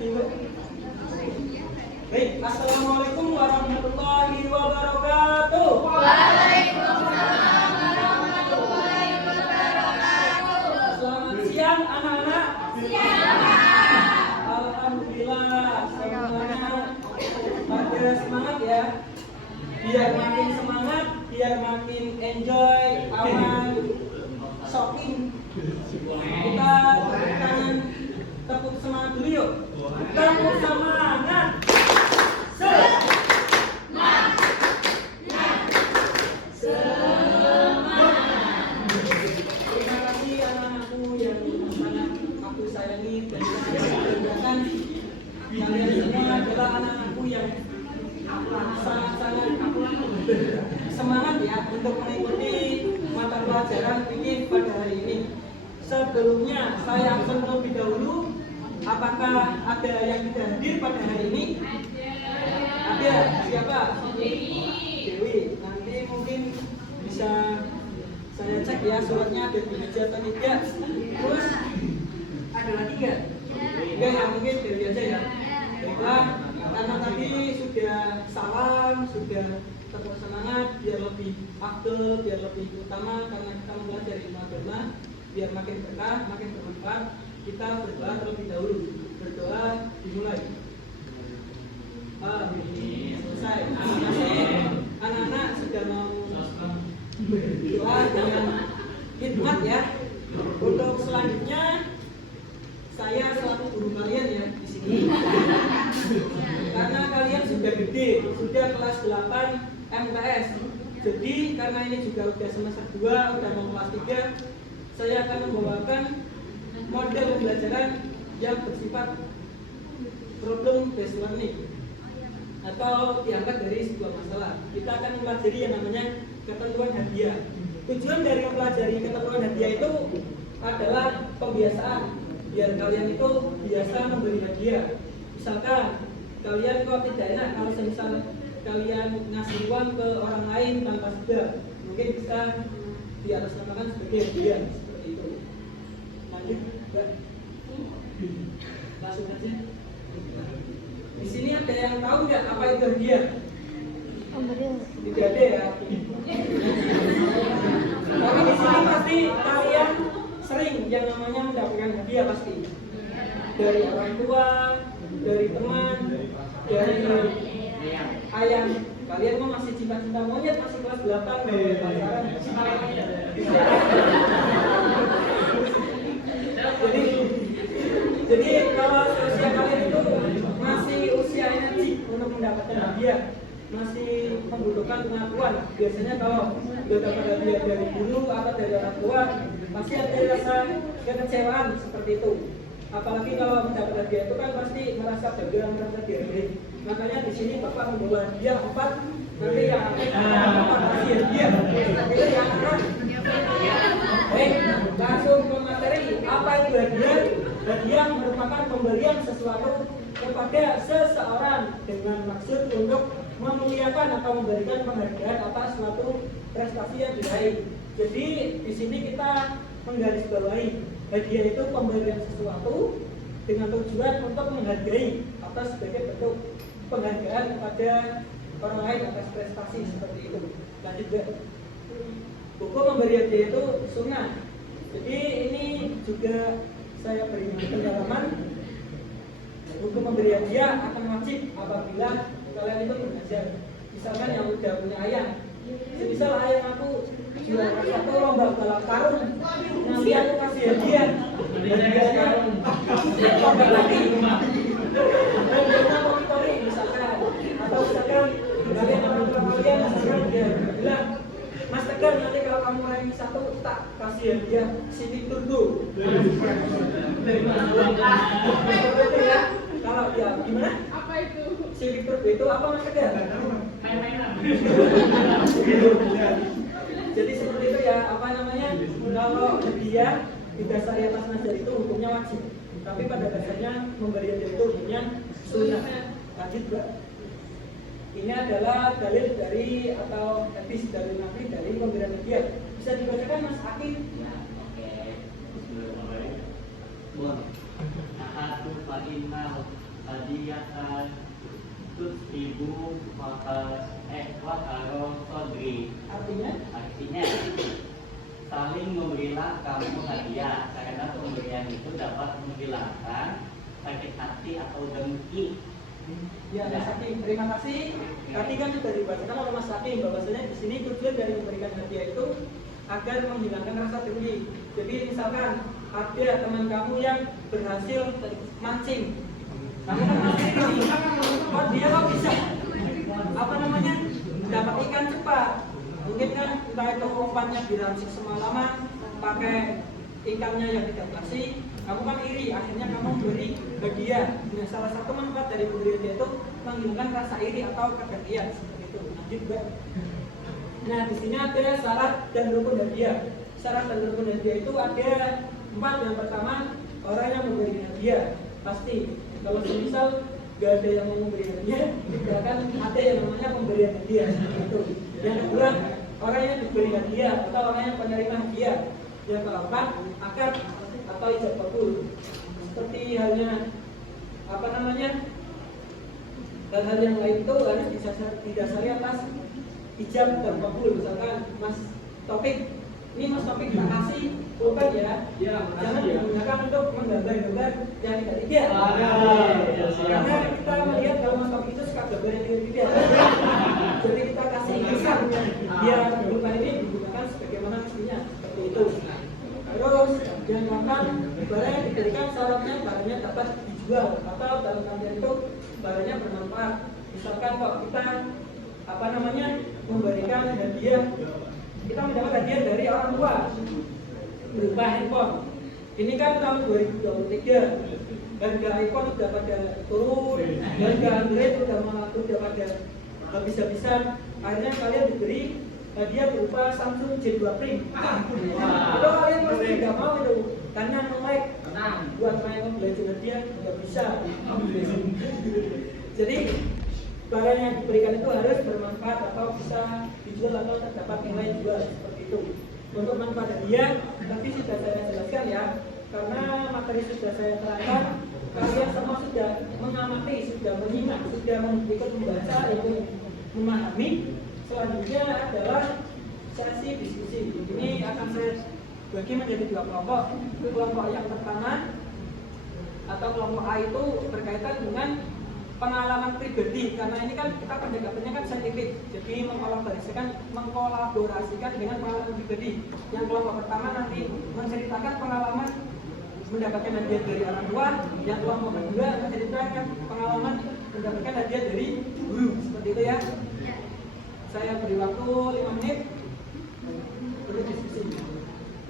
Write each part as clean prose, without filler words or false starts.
Baik, assalamualaikum warahmatullahi wabarakatuh. Waalaikumsalam warahmatullahi wabarakatuh. Selamat siang anak-anak. Siang. Alhamdulillah semuanya pada semangat ya. Biar makin semangat, biar makin enjoy, aman, shopping. Kita kangen tepuk semangat dulu yuk. Tepuk semangat. Terima kasih anak-anakku yang sangat aku sayangi dan saya banggakan. Kalian semua adalah anak-anakku yang sangat-sangat semangat ya untuk mengikuti mata pelajaran fikih pada hari ini. Sebelumnya saya absen terlebih dahulu. Apakah ada yang tidak hadir pada hari ini? Ada. Siapa? Dewi. Nanti mungkin bisa saya cek ya suratnya ada di meja atau tidak. Terus ada lagi nggak? Enggak ya, mungkin Dewi aja ya. Baiklah, karena tadi sudah salam, sudah tepuk semangat, biar lebih afdal, biar lebih utama karena kita mempelajari ilmu agama, biar makin berkah, makin bermanfaat. Kita berdoa terlebih dahulu. Berdoa dimulai. Amin. Selesai. Terima kasih anak-anak sudah mau berdoa dengan hikmat ya. Untuk selanjutnya saya selaku guru kalian ya di sini. Karena kalian sudah gede, sudah kelas 8 MTS. Jadi karena ini juga udah semester 2, udah mau kelas 3, saya akan membawakan model pembelajaran yang bersifat problem based learning atau diangkat dari sebuah masalah. Kita akan mempelajari yang namanya ketentuan hadiah. Tujuan dari mempelajari ketentuan hadiah itu adalah pembiasaan, biar kalian itu biasa memberi hadiah. Misalkan kalian kok tidak enak kalau misal kalian ngasih uang ke orang lain tanpa sadar, mungkin bisa diatasnamakan sebagai hadiah seperti itu. Lanjut, Mbak. Langsung aja. Di sini ada yang tahu nggak apa itu hadiah? Tidak ada ya. Tapi di sini pasti kalian sering yang namanya mendapatkan hadiah pasti. Dari orang tua, dari teman, dari ayah. Kalian mah masih cinta-cinta monyet, masih kelas 8 pacaran. Jadi kalau usia kalian itu masih usia energi untuk mendapatkan hadiah, masih membutuhkan pengakuan. Biasanya kalau sudah dapat hadiah dari guru atau dari orang tua, pasti ada rasa kekecewaan seperti itu. Apalagi kalau mendapat hadiah itu kan pasti merasa bangga, merasa dihargai. Makanya di sini Bapak membawa hadiah 4. Nanti yang Bapak kasih hadiah itu yang akan. Baik, langsung ke materi. Apa itu hadiah? Hadiah merupakan pemberian sesuatu kepada seseorang dengan maksud untuk memuliakan atau memberikan penghargaan atas suatu prestasi yang diraih. Jadi di sini kita menggarisbawahi hadiah itu pemberian sesuatu dengan tujuan untuk menghargai atas sebagai bentuk penghargaan kepada orang lain atas prestasi seperti itu. Lanjut ya. Hukum memberi hadiah itu sunnah. Jadi ini juga saya beri pendalaman. Hukum memberi hadiah akan wajib apabila kalian itu belajar. Misalkan yang udah punya ayam, semisal ayam aku juara satu lomba balap karung, nanti aku kasih hadiah. Hadiahnya lomba lagi. Hadiahnya kopi misalkan, atau misalkan kalian orang tua kalian misalkan dia bilang, Mas Tegar nanti kalau kamu ranking 1 tak kasih hadiah Civic Turbo. Ya. Kalau ya gimana? Apa itu? Civic Turbo itu apa Mas Tegar? Main-mainan. Jadi seperti itu ya, apa namanya? Kalau hadiah didasari atas nazar itu hukumnya wajib. Tapi pada dasarnya memberi hadiah itu hukumnya sunnah. Lanjut, Mbak. Ini adalah dalil dari atau hadis dari Nabi dari pemberian hadiah. Bisa dibacakan Mas Akif? Ya, oke. Bismillahirrahmanirrahim. Ahadu fa innahu hadiyatan ibu wakaro sodri. Artinya saling memberilah kamu hadiah, karena pemberian itu dapat menghilangkan sakit hati atau dengki. Ya, Mas Hakim, terima kasih. Tadi kan sudah dibacakan oleh Mas Hakim bahwasanya di sini tujuan dari memberikan hadiah itu agar menghilangkan rasa dengki. Jadi misalkan ada teman kamu yang berhasil mancing, kamu kan mancing ini, oh dia kok bisa dapat ikan cepat. Mungkin kan entah itu umpannya dirangsik semalaman pakai ikannya yang tidak bersih, kamu kan iri, akhirnya kamu beri hadiah. Nah, salah satu manfaat dari pemberian hadiah itu menghilangkan rasa iri atau kedengkian seperti itu. Lanjut, Mbak. Nah, di sini ada syarat dan rukun hadiah. Syarat dan rukun hadiah itu ada 4. Yang pertama, orang yang memberi hadiah pasti. Kalau semisal gak ada yang mau memberi hadiah, tidak akan ada yang namanya pemberian hadiah. Itu. Yang kedua, orang yang diberi hadiah atau orang yang penerima hadiah. Yang keempat, akad atau ijab kabul. Seperti halnya hal-hal yang lain itu harus didasari atas ijab dan kabul. Misalkan Mas Topik, ini Mas Topik tak kasih pulpen ya, jangan digunakan untuk menggambar-gambar yang tidak. Karena kita melihat kalau Mas Topik itu suka gambar yang tidak. Jadi kita kasih kesan biar pulpen ini digunakan sebagaimana mestinya, seperti itu. Terus yang keempat, barang yang diberikan syaratnya barangnya dapat dijual atau dalam artian itu barangnya bermanfaat. Misalkan kok kita memberikan hadiah, kita mendapat hadiah dari orang tua berupa handphone. Ini kan tahun 2023, harga iPhone sudah pada turun, harga Android sudah pada habis-habisan. Akhirnya kalian diberi hadiah berupa Samsung J2 Prime. Itu kalian pasti nggak mau itu, karena like buat main belajar hadiah nggak bisa. Jadi barang yang diberikan itu harus bermanfaat atau bisa dijual atau terdapat nilai jual, seperti itu. Untuk manfaat hadiah tadi sudah saya jelaskan ya, karena materi sudah saya terangkan, kalian semua sudah mengamati, sudah menyimak, sudah ikut membaca, ikut memahami. Selanjutnya adalah sesi diskusi. Ini akan saya bagi menjadi 2 kelompok. Kelompok yang pertama atau kelompok A itu berkaitan dengan pengalaman pribadi, karena ini kan kita pendekatannya kan saintifik, jadi mengkolaborasikan dengan pengalaman pribadi. Yang kelompok pertama nanti menceritakan pengalaman mendapatkan hadiah dari orang tua, yang kelompok kedua menceritakan pengalaman mendapatkan hadiah dari guru, seperti itu ya. Saya beri waktu 5 menit untuk diskusi.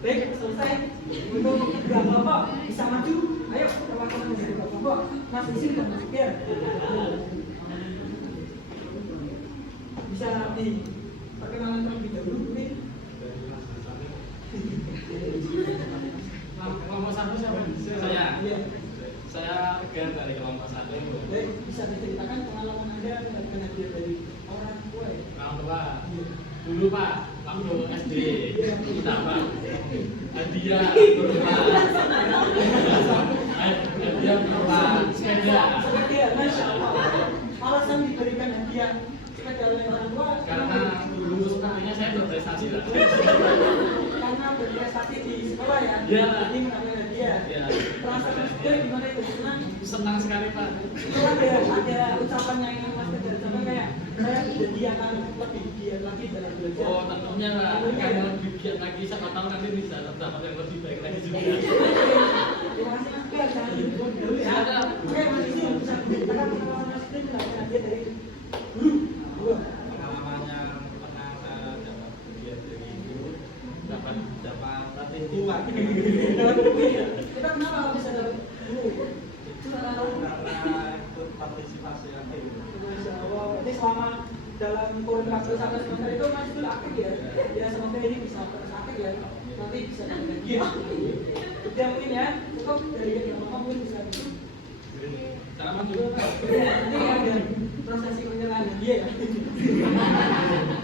Baik, selesai. Untuk 2 kelompok bisa maju. Ayo, teman-teman menjadi 2 kelompok. Mas isi dan Mas Fikir. Bisa di perkenalan terlebih dahulu, mungkin. Kelompok 1 siapa? Saya. Iya. Saya Tegar dari kelompok 1. Baik, bisa diceritakan pengalaman Anda mendapatkan hadiah dari orang tua ya? Orang tua. Dulu Pak, waktu SD kita Pak, hadiah berupa sepeda. Sepeda, Masya Allah. Alasan diberikan hadiah sepeda oleh orang tua Karena dulu sepertinya saya berprestasi lah. karena berprestasi di sekolah ya? Iya. Ini mengambil hadiah. Ya, Perasaan Mas Fikir gimana itu? Senang? senang sekali Pak. Itu ada ucapannya yang Mas Fikir ucapkan kayak saya jadi akan lebih giat lagi dalam belajar. Oh tentunya Pak, karena lebih giat lagi, siapa tahu nanti bisa dapat yang lebih baik lagi juga. Terima kasih Mas Fikir, jangan dibun dulu ya. Oke, Mas Isi bisa diceritakan pengalaman Mas Fikir mendapatkan hadiah dari guru. Pengalaman yang pernah saya dapat hadiah dari ibu, dapat latih kuat Kita kenapa kalau bisa dapat guru? karena ikut partisipasi aktif. Masya Allah, berarti selama dalam kurun waktu sampai semester itu Mas itu aktif ya? Ya semoga ini bisa terus aktif ya, nanti bisa dapat hadiah. Udah mungkin ya, cukup dari yang mungkin bisa itu. Selamat dulu Pak. Nanti ada prosesi penyerahan hadiah ya.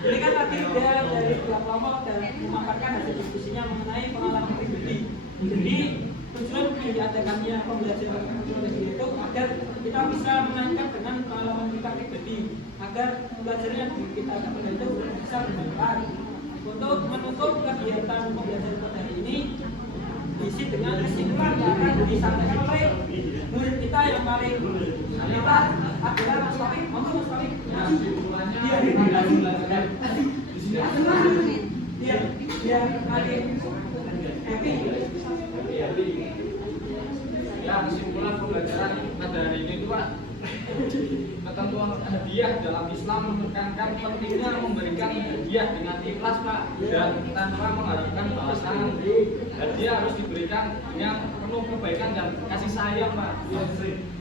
Ini kan tadi udah dari dua kelompok dan memaparkan hasil diskusinya mengenai pengalaman pribadi. Jadi tujuan diadakannya pembelajaran itu agar kita bisa menangkap dengan pengalaman kita pribadi agar pembelajaran yang kita dapatkan itu bisa bermanfaat. Untuk menutup kegiatan pembelajaran pada hari ini diisi dengan kesimpulan yang akan disampaikan oleh murid kita yang paling hebat adalah Mas Taufik. Monggo Mas Taufik. Dia paling happy. Ya, kesimpulan pembelajaran pada hari ini itu Pak, ketentuan hadiah dalam Islam menekankan pentingnya memberikan hadiah dengan ikhlas Pak, dan tanpa mengharapkan balasan. Hadiah harus diberikan dengan penuh kebaikan dan kasih sayang Pak,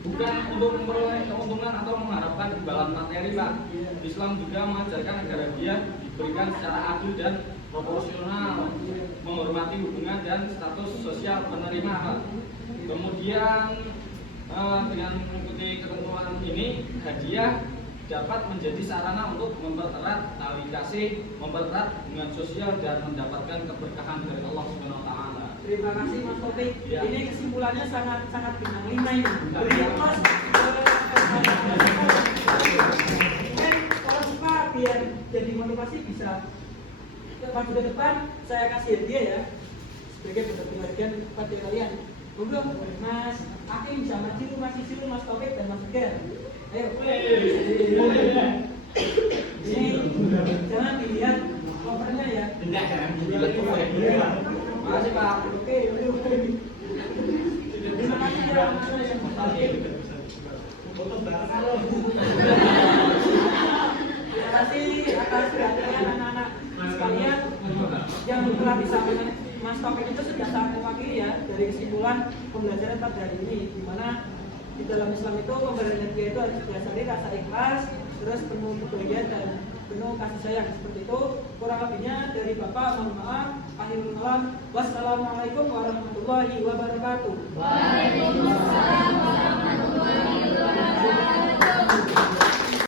bukan untuk memperoleh keuntungan atau mengharapkan imbalan materi Pak. Islam juga mengajarkan agar hadiah diberikan secara adil dan proporsional, menghormati hubungan dan status sosial penerima Pak. Kemudian dengan mengikuti ketentuan ini, hadiah dapat menjadi sarana untuk mempererat tali kasih, mempererat hubungan sosial dan mendapatkan keberkahan dari Allah Subhanahu wa taala. Terima kasih Mas Taufik. Ya. Ini kesimpulannya sangat bintang 5 ini. Plus mungkin kalau suka biar jadi motivasi bisa maju ke depan, saya kasih hadiah ya sebagai bentuk penghargaan pada kalian. Monggo Mas Hakim bisa maju, Mas Isil, Mas Taufik dan Mas Tegar. Ayo. Ini jangan dilihat covernya ya. Makasih Pak. Oke. Terima kasih ya Mas Hakim. Terima kasih atas perhatian anak-anak sekalian yang telah disampaikan Mas Taufik itu sudah sangat mewakili ya dari kesimpulan pembelajaran pada hari ini, di mana di dalam Islam itu pemberian hadiah itu harus didasari rasa ikhlas, terus penuh kebahagiaan dan penuh kasih sayang. Seperti itu kurang lebihnya dari Bapak, mohon maaf. Akhirul kalam, wassalamualaikum warahmatullahi wabarakatuh.